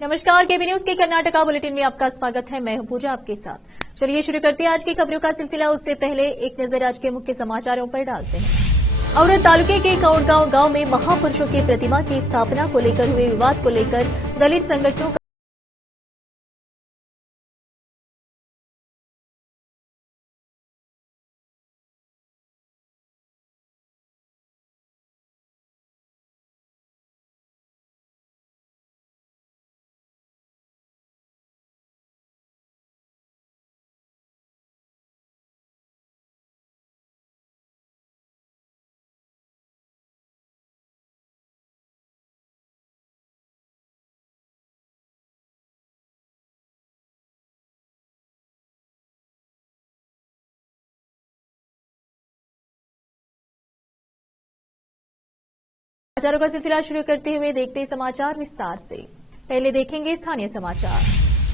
नमस्कार, केबी न्यूज के कर्नाटका बुलेटिन में आपका स्वागत है। मैं हूं पूजा आपके साथ। चलिए शुरू करते हैं आज की खबरों का सिलसिला। उससे पहले एक नजर आज के मुख्य समाचारों पर डालते हैं। औरत तालुके के कौड़गांव गांव में महापुरुषों की प्रतिमा की स्थापना को लेकर हुए विवाद को लेकर दलित संगठनों का समाचारों का सिलसिला शुरू करते हुए देखते हैं समाचार विस्तार से। पहले देखेंगे स्थानीय समाचार।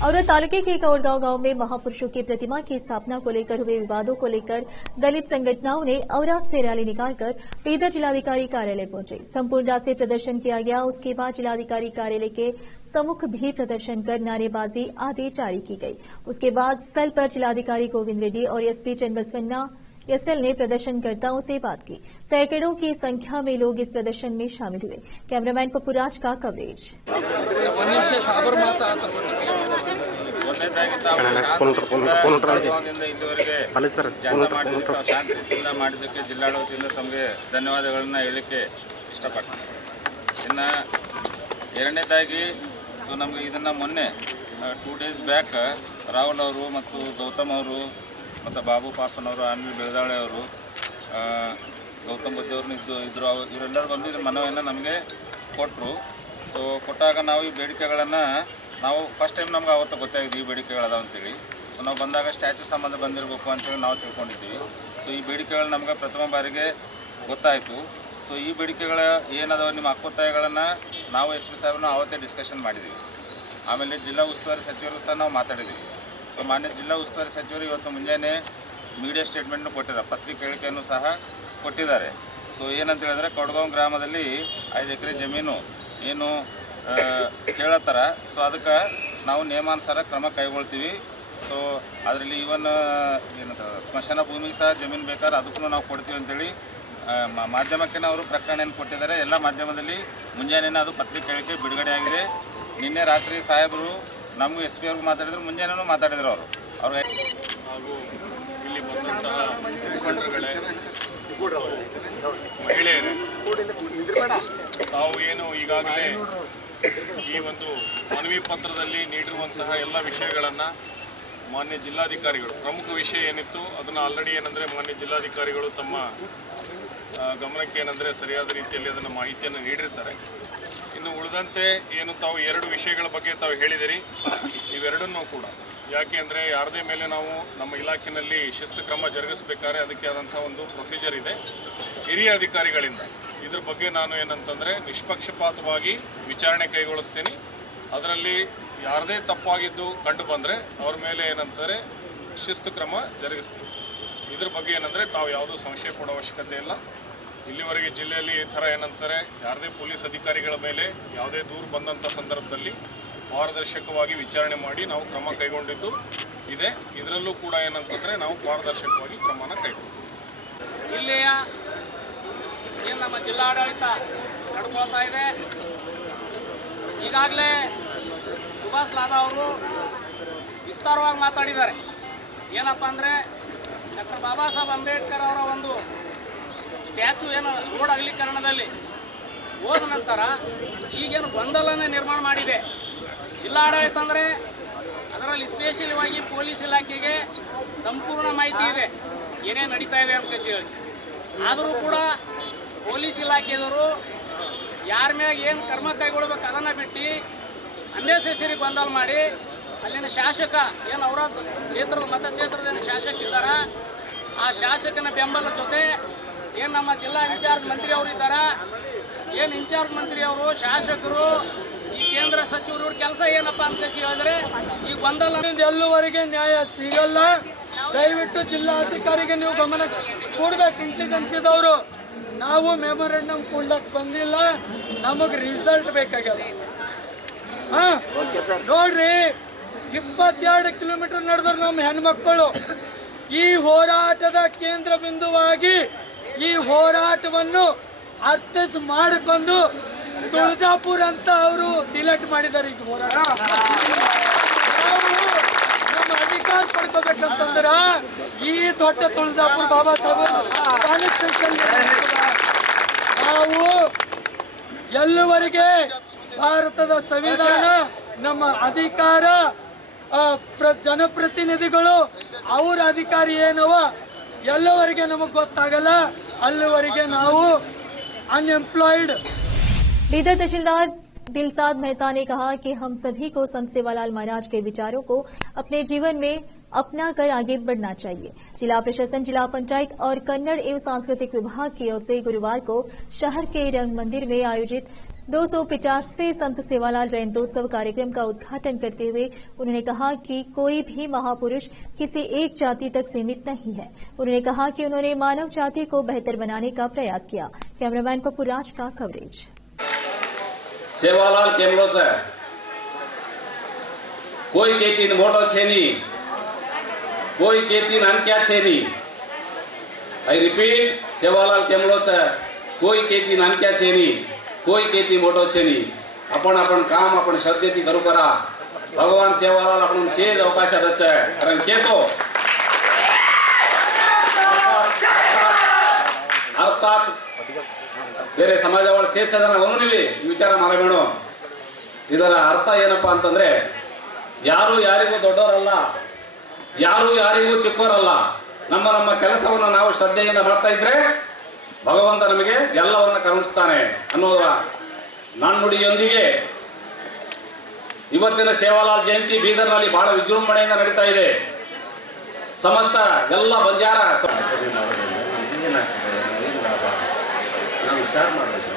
औरत तालुके के कौड़गांव गांव में महापुरुषों की प्रतिमा की स्थापना को लेकर हुए विवादों को लेकर दलित संगठनों ने औरात से रैली निकालकर बीदर जिलाधिकारी कार्यालय पहुंचे। संपूर्ण रास्ते प्रदर्शन किया गया। उसके बाद जिलाधिकारी कार्यालय के सम्मुख भी प्रदर्शन कर नारेबाजी आदि जारी की गई। उसके बाद स्थल पर जिलाधिकारी गोविंद रेड्डी और एसपी चन्नबसवन्ना एसएल ने प्रदर्शनकर्ताओं से बात की। सैकड़ों की संख्या में लोग इस प्रदर्शन में शामिल हुए। कैमरामैन पप्पूराज का कवरेज। ಶಾಂತಿಯುತವಾಗಿ ಇಷ್ಟಪಡ್ತೀನಿ. ಇನ್ನು ಎರಡನೇದಾಗಿ ನಮಗೆ ಇದನ್ನು ಮೊನ್ನೆ 2 days ಬ್ಯಾಕ್ ರಾಹುಲ್ ಅವರು ಮತ್ತು ಗೌತಮ್ ಅವರು ಮತ್ತು ಬಾಬು ಪಾಸ್ವಾನ್ ಅವರು, ಅನಿಲ್ ಬೆಳದಾಳೆ ಅವರು, ಗೌತಮ್ ಬುದ್ಧಿ ಅವ್ರನ್ನ ಇದ್ದರು ಇವರೆಲ್ಲರೂ ಬಂದು ಇದು ಮನವಿಯನ್ನು ನಮಗೆ ಕೊಟ್ಟರು. ಸೊ ಕೊಟ್ಟಾಗ ನಾವು ಈ ಬೇಡಿಕೆಗಳನ್ನು ನಾವು ಫಸ್ಟ್ ಟೈಮ್ ನಮ್ಗೆ ಅವತ್ತು ಗೊತ್ತಾಗಿದೆ ಈ ಬೇಡಿಕೆಗಳದಾವ ಅಂತೇಳಿ. ಸೊ ನಾವು ಬಂದಾಗ ಸ್ಟ್ಯಾಚ್ಯೂ ಸಂಬಂಧ ಬಂದಿರಬೇಕು ಅಂತೇಳಿ ನಾವು ತಿಳ್ಕೊಂಡಿದ್ದೀವಿ. ಸೊ ಈ ಬೇಡಿಕೆಗಳು ನಮ್ಗೆ ಪ್ರಥಮ ಬಾರಿಗೆ ಗೊತ್ತಾಯಿತು. ಸೊ ಈ ಬೇಡಿಕೆಗಳ ಏನದಾವ ನಿಮ್ಮ ಹಕ್ಕೊತ್ತಾಯಗಳನ್ನು ನಾವು ಎಸ್ ಪಿ ಸಾಹೇಬ್ರನ್ನ ಅವತ್ತೇ ಡಿಸ್ಕಷನ್ ಮಾಡಿದ್ದೀವಿ. ಆಮೇಲೆ ಜಿಲ್ಲಾ ಉಸ್ತುವಾರಿ ಸಚಿವರಿಗೂ ಸಹ ನಾವು ಮಾತಾಡಿದ್ದೀವಿ. ಸೊ ಮಾನ್ಯ ಜಿಲ್ಲಾ ಉಸ್ತುವಾರಿ ಸಚಿವರು ಇವತ್ತು ಮುಂಜಾನೆ ಮೀಡಿಯಾ ಸ್ಟೇಟ್ಮೆಂಟ್ನು ಕೊಟ್ಟಿದ್ದಾರೆ, ಪತ್ರಿಕೆ ಹೇಳಿಕೆಯನ್ನು ಸಹ ಕೊಟ್ಟಿದ್ದಾರೆ. ಸೊ ಏನಂತ ಹೇಳಿದ್ರೆ ಕೌಡಗಾಂವ್ ಗ್ರಾಮದಲ್ಲಿ 5 ಎಕರೆ ಜಮೀನು ಏನು ಕೇಳತ್ತಾರ. ಸೊ ಅದಕ್ಕೆ ನಾವು ನಿಯಮಾನುಸಾರ ಕ್ರಮ ಕೈಗೊಳ್ತೀವಿ. ಸೊ ಅದರಲ್ಲಿ ಈವನ್ ಏನಂತ ಸ್ಮಶಾನ ಭೂಮಿಗೆ ಸಹ ಜಮೀನು ಬೇಕಾದ್ರೆ ಅದಕ್ಕೂ ನಾವು ಕೊಡ್ತೀವಿ ಅಂತೇಳಿ ಮಾಧ್ಯಮಕ್ಕೆ ಅವರು ಪ್ರಕಟಣೆಯನ್ನು ಕೊಟ್ಟಿದ್ದಾರೆ. ಎಲ್ಲ ಮಾಧ್ಯಮದಲ್ಲಿ ಮುಂಜಾನೆ ಅದು ಪತ್ರಿಕೆ ಹೇಳಿಕೆ ಬಿಡುಗಡೆ ಆಗಿದೆ. ನಿನ್ನೆ ರಾತ್ರಿ ಸಾಹೇಬರು ನಮಗೂ ಎಸ್ ಪಿ ಅವ್ರಿಗೂ ಮಾತಾಡಿದ್ರು, ಮುಂಜಾನೆನೂ ಮಾತಾಡಿದ್ರು ಅವ್ರಿಗೆ. ಹಾಗೂ ಇಲ್ಲಿ ಬಂದಂತಹ ಮುಖಂಡರುಗಳೇ, ಮಹಿಳೆಯರೇ, ತಾವು ಏನು ಈಗಾಗಲೇ ಈ ಒಂದು ಮನವಿ ಪತ್ರದಲ್ಲಿ ನೀಡಿರುವಂತಹ ಎಲ್ಲ ವಿಷಯಗಳನ್ನು ಮಾನ್ಯ ಜಿಲ್ಲಾಧಿಕಾರಿಗಳು, ಪ್ರಮುಖ ವಿಷಯ ಏನಿತ್ತು ಅದನ್ನು ಆಲ್ರೆಡಿ ಏನಂದರೆ ಮಾನ್ಯ ಜಿಲ್ಲಾಧಿಕಾರಿಗಳು ತಮ್ಮ ಗಮನಕ್ಕೆ ಏನಂದರೆ ಸರಿಯಾದ ರೀತಿಯಲ್ಲಿ ಅದನ್ನು ಮಾಹಿತಿಯನ್ನು ನೀಡಿರ್ತಾರೆ. ಇನ್ನು ಉಳಿದಂತೆ ಏನು ತಾವು 2 ವಿಷಯಗಳ ಬಗ್ಗೆ ತಾವು ಹೇಳಿದಿರಿ, ಇವೆರಡನ್ನೂ ಕೂಡ ಯಾಕೆ ಅಂದರೆ ಯಾರದೇ ಮೇಲೆ ನಾವು ನಮ್ಮ ಇಲಾಖೆಯಲ್ಲಿ ಶಿಸ್ತು ಕ್ರಮ ಜರುಗಿಸಬೇಕಾದ್ರೆ ಅದಕ್ಕೆ ಆದಂಥ ಒಂದು ಪ್ರೊಸೀಜರ್ ಇದೆ. ಹಿರಿಯ ಅಧಿಕಾರಿಗಳಿಂದ ಇದ್ರ ಬಗ್ಗೆ ನಾನು ಏನಂತಂದರೆ ನಿಷ್ಪಕ್ಷಪಾತವಾಗಿ ವಿಚಾರಣೆ ಕೈಗೊಳಿಸ್ತೀನಿ. ಅದರಲ್ಲಿ ಯಾರದೇ ತಪ್ಪಾಗಿದ್ದು ಕಂಡು ಬಂದರೆ ಅವ್ರ ಮೇಲೆ ಏನಂತಾರೆ ಶಿಸ್ತು ಕ್ರಮ ಜರುಗಿಸ್ತೀನಿ. ಇದ್ರ ಬಗ್ಗೆ ಏನಂದರೆ ತಾವು ಯಾವುದೂ ಸಂಶಯ ಪಡೋ ಅವಶ್ಯಕತೆ ಇಲ್ಲ. ಇಲ್ಲಿವರೆಗೆ ಜಿಲ್ಲೆಯಲ್ಲಿ ಈ ಥರ ಏನಂತಾರೆ ಯಾರದೇ ಪೊಲೀಸ್ ಅಧಿಕಾರಿಗಳ ಮೇಲೆ ಯಾವುದೇ ದೂರು ಬಂದಂಥ ಸಂದರ್ಭದಲ್ಲಿ ಪಾರದರ್ಶಕವಾಗಿ ವಿಚಾರಣೆ ಮಾಡಿ ನಾವು ಕ್ರಮ ಕೈಗೊಂಡಿದ್ದು ಇದೆ. ಇದರಲ್ಲೂ ಕೂಡ ಏನಂತಂದರೆ ನಾವು ಪಾರದರ್ಶಕವಾಗಿ ಕ್ರಮನ ಕೈಗೊಳ್ತೀವಿ. ಜಿಲ್ಲೆಯ ಏನು ನಮ್ಮ ಜಿಲ್ಲಾಡಳಿತ ನಡ್ಕೊಳ್ತಾ ಇದೆ, ಈಗಾಗಲೇ ಸುಭಾಷ್ ಲಾದಾ ಅವರು ವಿಸ್ತಾರವಾಗಿ ಮಾತಾಡಿದ್ದಾರೆ. ಏನಪ್ಪ ಅಂದರೆ ಡಾಕ್ಟರ್ ಬಾಬಾ ಸಾಹೇಬ್ ಅಂಬೇಡ್ಕರ್ ಅವರ ಒಂದು ಸ್ಟ್ಯಾಚು ಏನು ರೋಡ್ ಅಗಲೀಕರಣದಲ್ಲಿ ಹೋದ ನಂತರ ಈಗೇನು ಗೊಂದಲನೇ ನಿರ್ಮಾಣ ಮಾಡಿದೆ ಜಿಲ್ಲಾಡಳಿತ. ಅಂದರೆ ಅದರಲ್ಲಿ ಸ್ಪೆಷಲಿವಾಗಿ ಪೊಲೀಸ್ ಇಲಾಖೆಗೆ ಸಂಪೂರ್ಣ ಮಾಹಿತಿ ಇದೆ ಏನೇನು ನಡೀತಾ ಇದೆ ಅಂತ ಹೇಳಿ. ಆದರೂ ಕೂಡ ಪೊಲೀಸ್ ಇಲಾಖೆಯವರು ಯಾರ ಮ್ಯಾಗ ಏನು ಕ್ರಮ ಕೈಗೊಳ್ಬೇಕು ಅದನ್ನು ಬಿಟ್ಟು ಅನ್ನೆಸೆಸರಿ ಗೊಂದಲ ಮಾಡಿ ಅಲ್ಲಿನ ಶಾಸಕ ಏನು ಅವರ ಕ್ಷೇತ್ರದ ಮತಕ್ಷೇತ್ರದ ಏನು ಶಾಸಕ ಇದ್ದಾರೆ, ಆ ಶಾಸಕನ ಬೆಂಬಲ ಜೊತೆ ಏನು ನಮ್ಮ ಜಿಲ್ಲಾ ಇನ್ಚಾರ್ಜ್ ಮಂತ್ರಿ ಅವರು ಇದ್ದಾರೆ, ಏನು ಇನ್ಚಾರ್ಜ್ ಮಂತ್ರಿ ಅವರು ಶಾಸಕರು ಈ ಕೇಂದ್ರ ಸಚಿವರು ಕೆಲಸ ಏನಪ್ಪ ಅಂತ ಹೇಳಿದ್ರೆ ಈ ಗೊಂದಲ ಎಲ್ಲುವರೆಗೆ ನ್ಯಾಯ ಸಿಗಲ್ಲ. ದಯವಿಟ್ಟು ಜಿಲ್ಲಾಧಿಕಾರಿಗೆ ನೀವು ಗಮನ ಕೊಡ್ಬೇಕು. ಇಂಟೆಲಿಜೆನ್ಸಿದವರು ನಾವು ಮೆಮೊರಂಡಮ್ ಕೊಡ್ಲಕ್ಕೆ ಬಂದಿಲ್ಲ, ನಮಗೆ ರಿಸಲ್ಟ್ ಬೇಕಾಗ್ಯದ. ಹಾ ನೋಡ್ರಿ 22 ಕಿಲೋಮೀಟರ್ ನಡೆದ್ರು ನಮ್ಮ ಹೆಣ್ಮಕ್ಕಳು. ಈ ಹೋರಾಟದ ಕೇಂದ್ರ ಬಿಂದುವಾಗಿ ಈ ಹೋರಾಟವನ್ನು ಅರ್ಥಸ್ ಮಾಡಿಕೊಂಡು ತುಳಜಾಪುರ ಅಂತ ಅವರು ಡಿಲೀಟ್ ಮಾಡಿದ್ದಾರೆ. ಈಗ ಹೋರಾಟ ನಾವು ನಮ್ಮ ಅಧಿಕಾರ ಪಡ್ಕೋಬೇಕಂತಂದ್ರ ಈ ದೊಡ್ಡ ತುಳಜಾಪುರ ಬಾಬಾ ಸಾಹೇಬ್ ಕಾನ್ಸ್ಟಿಟ್ಯೂಷನ್ ನಾವು ಎಲ್ಲವರೆಗೆ ಭಾರತದ ಸಂವಿಧಾನ ನಮ್ಮ ಅಧಿಕಾರ ಜನಪ್ರತಿನಿಧಿಗಳು ಅವರ ಅಧಿಕಾರ ಏನವ ಎಲ್ಲವರೆಗೆ ನಮಗೆ ಗೊತ್ತಾಗಲ್ಲ, ಅಲ್ಲಿವರೆಗೆ ನಾವು अनएम्प्लॉयड। लीडर तहसीलदार दिलसाद मेहता ने कहा कि हम सभी को संत सेवालाल महाराज के विचारों को अपने जीवन में अपना कर आगे बढ़ना चाहिए। जिला प्रशासन, जिला पंचायत और कन्नड़ एवं सांस्कृतिक विभाग की ओर से गुरुवार को शहर के रंग मंदिर में आयोजित 250वें संत सेवालाल जयंतोत्सव कार्यक्रम का उद्घाटन करते हुए उन्होंने कहा कि कोई भी महापुरुष किसी एक जाति तक सीमित नहीं है। उन्होंने कहा कि उन्होंने मानव जाति को बेहतर बनाने का प्रयास किया। कैमरामैन पप्पू राज का कवरेज। सेवालाल केमलो से कोई केतीन मोटो छेनी, कोई केतीन अनक्या छेनी। आई रिपीट, सेवालाल केमलो से कोई केतीन अनक्या छेनी, कोई केती मोटो छेनी। आपण आपण काम आपण श्रद्धेती करू करा। भगवान सेवालाल आपण सेज अवकाशात आहे कारण केतो अर्थात ಬೇರೆ ಸಮಾಜವಾಳ ಸೇರ್ಸ ಜನ ಅವನು ವಿಚಾರ ಮಾಡಬೇಡ. ಇದರ ಅರ್ಥ ಏನಪ್ಪಾ ಅಂತಂದ್ರೆ ಯಾರು ಯಾರಿಗೂ ದೊಡ್ಡವರಲ್ಲ, ಯಾರು ಯಾರಿಗೂ ಚಿಕ್ಕವರಲ್ಲ. ನಮ್ಮ ನಮ್ಮ ಕೆಲಸವನ್ನು ನಾವು ಶ್ರದ್ಧೆಯಿಂದ ಮಾಡ್ತಾ ಇದ್ರೆ ಭಗವಂತ ನಮಗೆ ಎಲ್ಲವನ್ನ ಕರುಣಿಸ್ತಾನೆ ಅನ್ನೋದರ ನಾಣ್ಣುಡಿಯೊಂದಿಗೆ ಇವತ್ತಿನ ಸೇವಾಲಾಲ್ ಜಯಂತಿ ಬೀದರ್ನಲ್ಲಿ ಬಹಳ ವಿಜೃಂಭಣೆಯಿಂದ ನಡೀತಾ ಇದೆ. ಸಮಸ್ತ ಎಲ್ಲ ಬಂಜಾರ ಆಚರಣೆ ಮಾಡೋದ್ರಿಂದ ನಮಗೆ ಏನಾಗ್ತದೆ, ಏನು ಲಾಭ, ನಾವು ವಿಚಾರ ಮಾಡಬೇಕು.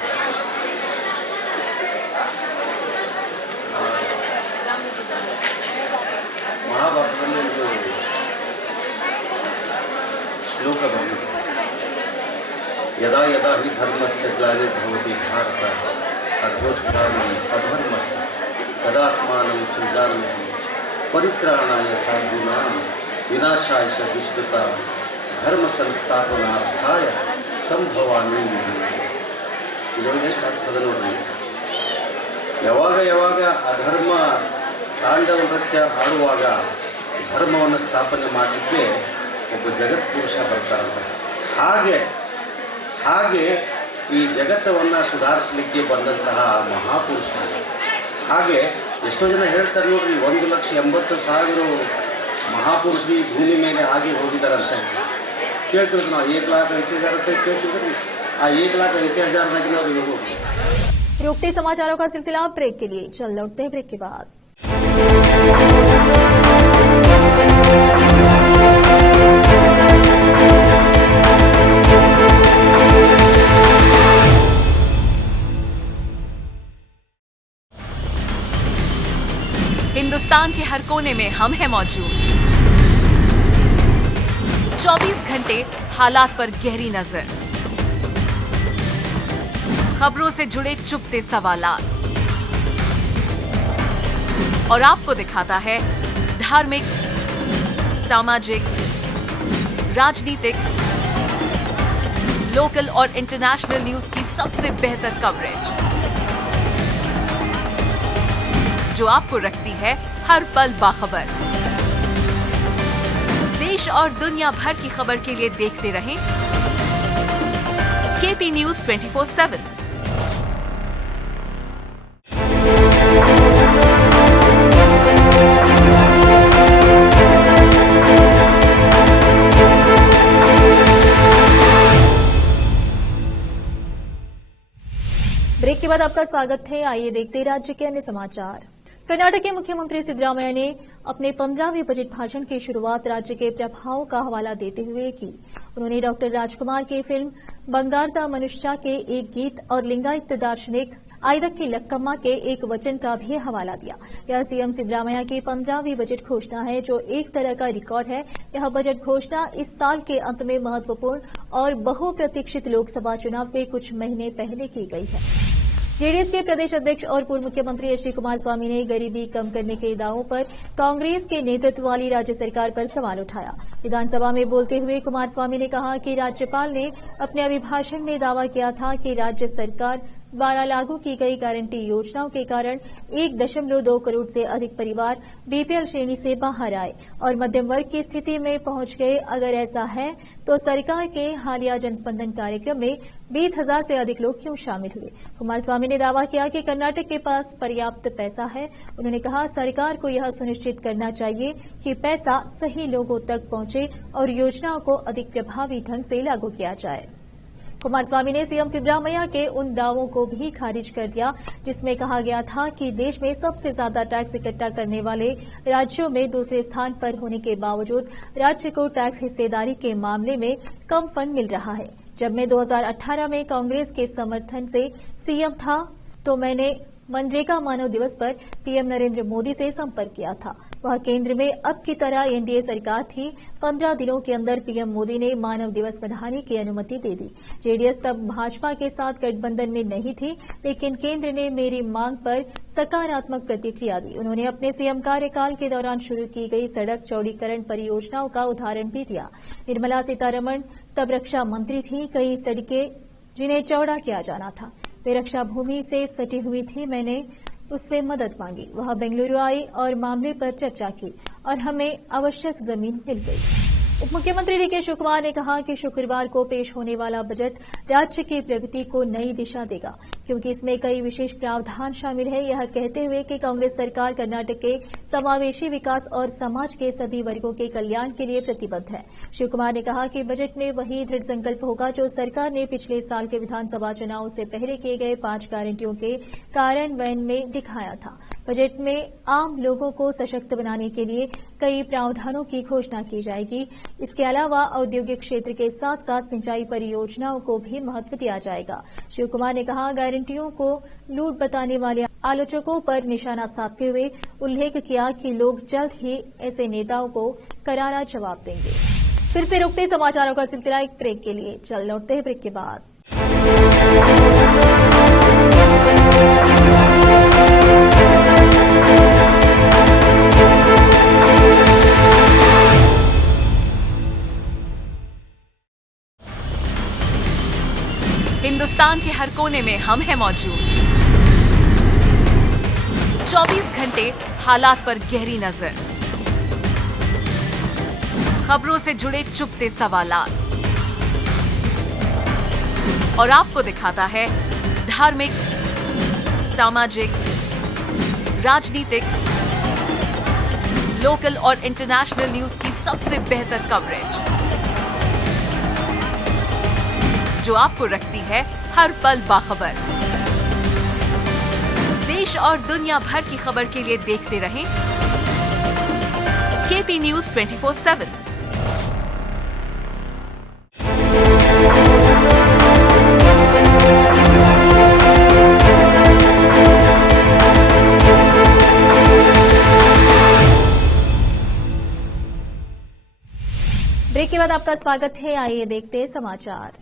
ಮಹಾಭಾರತದಲ್ಲಿ ಒಂದು ಶ್ಲೋಕ ಬರ್ತದೆ, ಯದಾ ಯದಾ ಹಿ ಧರ್ಮಸ್ಯ ಗ್ಲಾನಿರ್ಭವತಿ ಭಾರತ ಅಧೋತ್ಥಾನಂ ಅಧರ್ಮಸ್ಯ ತದಾತ್ಮಾನಂ ಸೃಜಾಮ್ಯಹಂ ಪರಿತ್ರಾಣಾಯ ಸಾಧೂನಾಂ ವಿನಾಶಾಯ ಚ ದುಷ್ಕೃತಾಂ ಧರ್ಮ ಸಂಸ್ಥಾಪನಾರ್ಥಾಯ ಸಂಭವಾಮಿ. ಇದರೊಳಗೆ ಎಷ್ಟು ಅರ್ಥದ ನೋಡ್ರಿ. ಯಾವಾಗ ಯಾವಾಗ ಅಧರ್ಮ ತಾಂಡವ ನೃತ್ಯ ಆಡುವಾಗ ಧರ್ಮವನ್ನು ಸ್ಥಾಪನೆ ಮಾಡಲಿಕ್ಕೆ ಒಬ್ಬ ಜಗತ್ಪುರುಷ ಬರ್ತಾರಂತ, ಹಾಗೆ ಈ ಜಗತ್ತವನ್ನು ಸುಧಾರಿಸಲಿಕ್ಕೆ ಬಂದಂತಹ ಮಹಾಪುರುಷ. ಹಾಗೆ ಎಷ್ಟೋ ಜನ ಹೇಳ್ತಾರೆ ನೋಡ್ರಿ, 1,80,000 ಮಹಾಪುರುಷರು ಈ ಭೂಮಿ ಮೇಲೆ ಆಗಿ ಹೋಗಿದ್ದಾರಂತೆ. ಕೇಳ್ತಿರೋದು ನಾವು 1,80,000 ಅಂತ ಕೇಳ್ತಿದ್ರಿ. ಆ 1,80,000 ನಾವು ಇರ್ಬೋದು. रुकते समाचारों का सिलसिला ब्रेक के लिए चल लौटते हैं ब्रेक के बाद। हिंदुस्तान के हर कोने में हम हैं मौजूद। 24 घंटे हालात पर गहरी नजर, खबरों से जुड़े चुपते सवालात और आपको दिखाता है धार्मिक, सामाजिक, राजनीतिक, लोकल और इंटरनेशनल न्यूज की सबसे बेहतर कवरेज जो आपको रखती है हर पल बाखबर। देश और दुनिया भर की खबर के लिए देखते रहें केपी न्यूज 24/7। ब्रेक के बाद आपका स्वागत है। आइए देखते हैं राज्य के अन्य समाचार। कर्नाटक के मुख्यमंत्री सिद्धरामैया ने अपने 15वें बजट भाषण की शुरुआत राज्य के प्रभावों का हवाला देते हुए की। उन्होंने डॉक्टर राजकुमार की फिल्म बंगारदा मनुष्या के एक गीत और लिंगायत दार्शनिक आयदक्की लक्कम्मा के एक वचन का भी हवाला दिया। यह सीएम सिद्धरामैया की 15वीं बजट घोषणा है, जो एक तरह का रिकॉर्ड है। यह बजट घोषणा इस साल के अंत में महत्वपूर्ण और बहुप्रतीक्षित लोकसभा चुनाव से कुछ महीने पहले की गई है। जेडीएस के प्रदेश अध्यक्ष और पूर्व मुख्यमंत्री एच डी कुमारस्वामी ने गरीबी कम करने के दावों पर कांग्रेस के नेतृत्व वाली राज्य सरकार पर सवाल उठाया। विधानसभा में बोलते हुए कुमारस्वामी ने कहा कि राज्यपाल ने अपने अभिभाषण में दावा किया था कि राज्य सरकार द्वारा लागू की गई गारंटी योजनाओं के कारण 1.2 करोड़ से अधिक परिवार बीपीएल श्रेणी से बाहर आए और मध्यम वर्ग की स्थिति में पहुंच गए। अगर ऐसा है तो सरकार के हालिया जनस्पंदन कार्यक्रम में 20,000 से अधिक लोग क्यों शामिल हुए। कुमारस्वामी ने दावा किया कि कर्नाटक के पास पर्याप्त पैसा है। उन्होंने कहा सरकार को यह सुनिश्चित करना चाहिए कि पैसा सही लोगों तक पहुंचे और योजनाओं को अधिक प्रभावी ढंग से लागू किया जाए। कुमारस्वामी ने सीएम सिद्धरामैया के उन दावों को भी खारिज कर दिया जिसमें कहा गया था कि देश में सबसे ज्यादा टैक्स इकट्ठा करने वाले राज्यों में दूसरे स्थान पर होने के बावजूद राज्य को टैक्स हिस्सेदारी के मामले में कम फंड मिल रहा है। जब मैं 2018 में कांग्रेस के समर्थन से सीएम था तो मैंने मनरेगा मानव दिवस पर पीएम नरेंद्र मोदी से संपर्क किया था। वह केंद्र में अब की तरह एनडीए सरकार थी। 15 दिनों के अंदर पीएम मोदी ने मानव दिवस मनाने की अनुमति दे दी। जेडीएस तब भाजपा के साथ गठबंधन में नहीं थी, लेकिन केंद्र ने मेरी मांग पर सकारात्मक प्रतिक्रिया दी। उन्होंने अपने सीएम कार्यकाल के दौरान शुरू की गई सड़क चौड़ीकरण परियोजनाओं का उदाहरण भी दिया। निर्मला सीतारमण तब रक्षा मंत्री थी। कई सड़कें जिन्हें चौड़ा किया जाना था वे रक्षा भूमि से सटी हुई थी। मैंने उससे मदद मांगी। वह बेंगलुरु आई और मामले पर चर्चा की और हमें आवश्यक जमीन मिल गई। उप मुख्यमंत्री डीके शिवकुमार ने कहा कि शुक्रवार को पेश होने वाला बजट राज्य की प्रगति को नई दिशा देगा क्योंकि इसमें कई विशेष प्रावधान शामिल है। यह कहते हुए कि कांग्रेस सरकार कर्नाटक के समावेशी विकास और समाज के सभी वर्गों के कल्याण के लिए प्रतिबद्ध है। शिवकुमार ने कहा कि बजट में वही दृढ़ संकल्प होगा जो सरकार ने पिछले साल के विधानसभा चुनाव से पहले किए गए 5 गारंटियों के कार्यान्वयन में दिखाया था। बजट में आम लोगों को सशक्त बनाने के लिए कई प्रावधानों की घोषणा की जाएगी। इसके अलावा औद्योगिक क्षेत्र के साथ साथ सिंचाई परियोजनाओं को भी महत्व दिया जाएगा। शिवकुमार ने कहा गारंटियों को लूट बताने वाले आलोचकों पर निशाना साधते हुए उल्लेख किया कि लोग जल्द ही ऐसे नेताओं को करारा जवाब देंगे। फिर से रुकते समाचारों का सिलसिला एक ब्रेक के लिए। चल लौटते हैं ब्रेक के बाद। हिंदुस्तान के हर कोने में हम हैं मौजूद। 24 घंटे हालात पर गहरी नजर, खबरों से जुड़े चुपते सवालात और आपको दिखाता है धार्मिक, सामाजिक, राजनीतिक, लोकल और इंटरनेशनल न्यूज की सबसे बेहतर कवरेज जो आपको रखती है हर पल बाखबर। देश और दुनिया भर की खबर के लिए देखते रहें केपी न्यूज 24/7। ब्रेक के बाद आपका स्वागत है। आइए देखते हैं समाचार।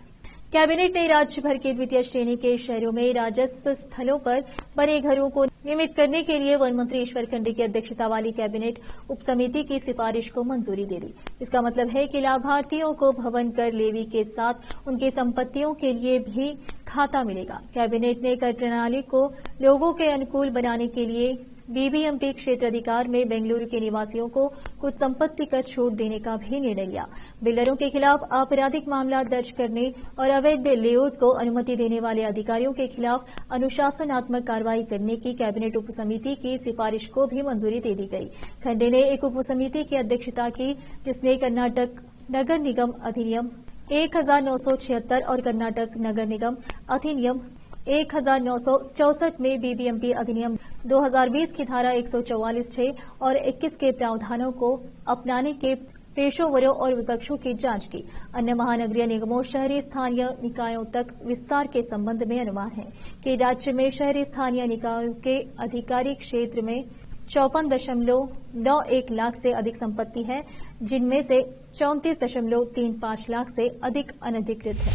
कैबिनेट ने राज्य भर के द्वितीय श्रेणी के शहरों में राजस्व स्थलों पर बने घरों को नियमित करने के लिए वन मंत्री ईश्वर खंडे की अध्यक्षता वाली कैबिनेट उप समिति की सिफारिश को मंजूरी दे दी। इसका मतलब है कि लाभार्थियों को भवन कर लेवी के साथ उनकी संपत्तियों के लिए भी खाता मिलेगा। कैबिनेट ने कर प्रणाली को लोगों के अनुकूल बनाने के लिए बीबीएमपी क्षेत्र अधिकार में बेंगलुरु के निवासियों को कुछ संपत्ति कर छूट देने का भी निर्णय लिया। बिल्डरों के खिलाफ आपराधिक मामला दर्ज करने और अवैध लेआउट को अनुमति देने वाले अधिकारियों के खिलाफ अनुशासनात्मक कार्रवाई करने की कैबिनेट उप समिति की सिफारिश को भी मंजूरी दे दी गई। खंडे ने एक उप समिति की अध्यक्षता की जिसने कर्नाटक नगर निगम अधिनियम 1976 और कर्नाटक नगर निगम अधिनियम 1964 में बीबीएमपी अधिनियम 2020 की धारा 144(6) और 21 के प्रावधानों को अपनाने के पेशेवरों और विपक्षों की जांच की। अन्य महानगरीय निगमों शहरी स्थानीय निकायों तक विस्तार के संबंध में अनुमान है कि राज्य में शहरी स्थानीय निकायों के अधिकारी क्षेत्र में 54.91 लाख से अधिक संपत्ति है, जिनमें से 34.35 लाख से अधिक अनधिकृत है।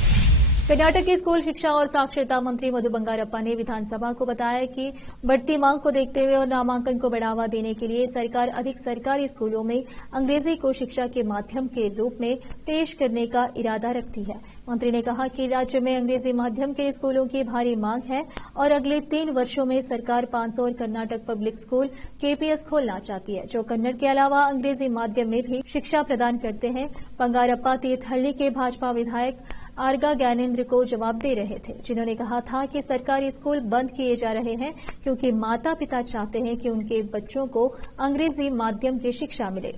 कर्नाटक के स्कूल शिक्षा और साक्षरता मंत्री मधु बंगारप्पा ने विधानसभा को बताया कि बढ़ती मांग को देखते हुए और नामांकन को बढ़ावा देने के लिए सरकार अधिक सरकारी स्कूलों में अंग्रेजी को शिक्षा के माध्यम के रूप में पेश करने का इरादा रखती है। मंत्री ने कहा कि राज्य में अंग्रेजी माध्यम के स्कूलों की भारी मांग है और अगले 3 वर्षों में सरकार 500 और कर्नाटक पब्लिक स्कूल केपीएस खोलना चाहती है, जो कन्नड़ के अलावा अंग्रेजी माध्यम में भी शिक्षा प्रदान करते हैं। बंगारप्पा तीर्थहल्ली के भाजपा विधायक आर्गा ज्ञानेंद्र को जवाब दे रहे थे, जिन्होंने कहा था कि सरकारी स्कूल बंद किए जा रहे हैं क्योंकि माता पिता चाहते हैं कि उनके बच्चों को अंग्रेजी माध्यम की शिक्षा मिले।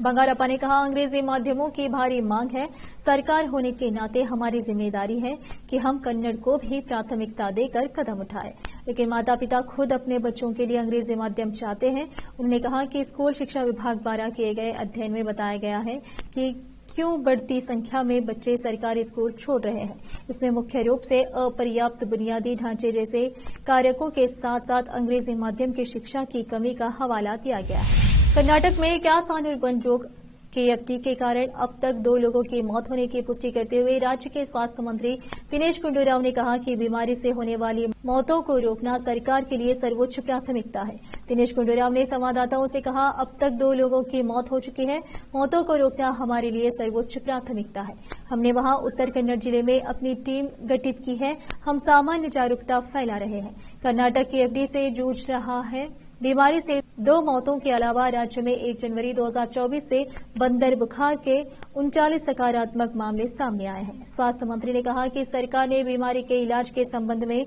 बंगारप्पा ने कहा, अंग्रेजी माध्यमों की भारी मांग है। सरकार होने के नाते हमारी जिम्मेदारी है कि हम कन्नड़ को भी प्राथमिकता देकर कदम उठाएं, लेकिन माता पिता खुद अपने बच्चों के लिए अंग्रेजी माध्यम चाहते हैं। उन्होंने कहा कि स्कूल शिक्षा विभाग द्वारा किए गए अध्ययन में बताया गया है कि क्यों बढ़ती संख्या में बच्चे सरकारी स्कूल छोड़ रहे हैं। इसमें मुख्य रूप से अपर्याप्त बुनियादी ढांचे जैसे कारकों के साथ साथ अंग्रेजी माध्यम की शिक्षा की कमी का हवाला दिया गया है। कर्नाटक में क्यासानुर्बन रोग केएफटी के कारण अब तक 2 लोगों की मौत होने की पुष्टि करते हुए राज्य के स्वास्थ्य मंत्री दिनेश गुंडूराव ने कहा कि बीमारी से होने वाली मौतों को रोकना सरकार के लिए सर्वोच्च प्राथमिकता है। दिनेश गुंडूराव ने संवाददाताओं से कहा, अब तक 2 लोगों की मौत हो चुकी है। मौतों को रोकना हमारे लिए सर्वोच्च प्राथमिकता है। हमने वहां उत्तर कन्नड़ जिले में अपनी टीम गठित की है। हम सामान्य जागरूकता फैला रहे हैं। कर्नाटक केएफडी से जूझ रहा है। बीमारी से 2 मौतों के अलावा राज्य में 1 जनवरी 2024 से बंदर बुखार के 39 सकारात्मक मामले सामने आए हैं। स्वास्थ्य मंत्री ने कहा कि सरकार ने बीमारी के इलाज के संबंध में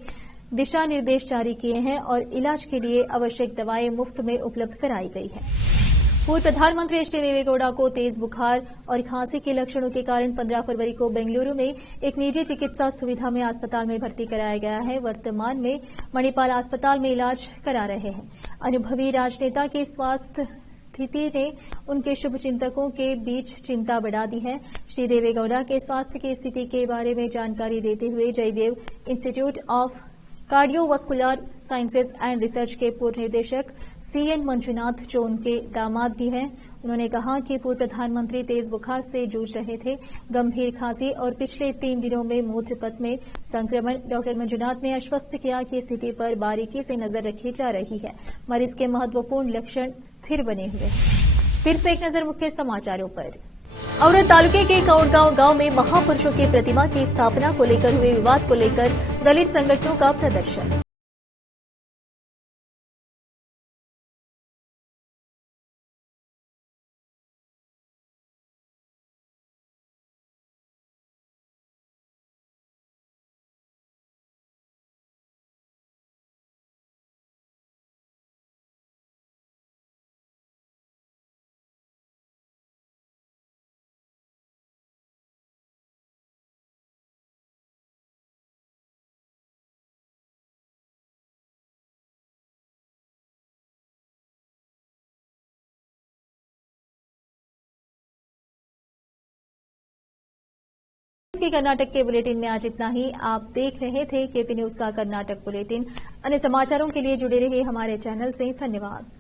दिशा निर्देश जारी किए हैं और इलाज के लिए आवश्यक दवाएं मुफ्त में उपलब्ध कराई गई है। पूर्व प्रधानमंत्री एच डी देवेगौड़ा को तेज बुखार और खांसी के लक्षणों के कारण 15 फरवरी को बेंगलुरु में एक निजी चिकित्सा सुविधा में अस्पताल में भर्ती कराया गया है। वर्तमान में मणिपाल अस्पताल में इलाज करा रहे हैं। अनुभवी राजनेता की स्वास्थ्य स्थिति ने उनके शुभचिंतकों के बीच चिंता बढ़ा दी है। श्री देवेगौड़ा के स्वास्थ्य की स्थिति के बारे में जानकारी देते हुए Jayadeva institute of cardiovascular sciences and research के पूर्व निदेशक सीएन मंजुनाथ, जो उनके दामाद भी हैं, उन्होंने कहा कि पूर्व प्रधानमंत्री तेज बुखार से जूझ रहे थे, गंभीर खांसी और पिछले 3 दिनों में मूत्रपथ में संक्रमण। डॉक्टर मंजुनाथ ने आश्वस्त किया कि स्थिति पर बारीकी से नजर रखी जा रही है। मरीज के महत्वपूर्ण लक्षण स्थिर बने हुए हैं। फिर से एक नजर मुख्य समाचारों पर। औरत तालुके के कौड़गांव गांव में महापुरुषों की प्रतिमा की स्थापना को लेकर हुए विवाद को लेकर दलित संगठनों का प्रदर्शन। की कर्नाटक के बुलेटिन में आज इतना ही। आप देख रहे थे केपी न्यूज का कर्नाटक बुलेटिन। अन्य समाचारों के लिए जुड़े रहिए हमारे चैनल से। धन्यवाद।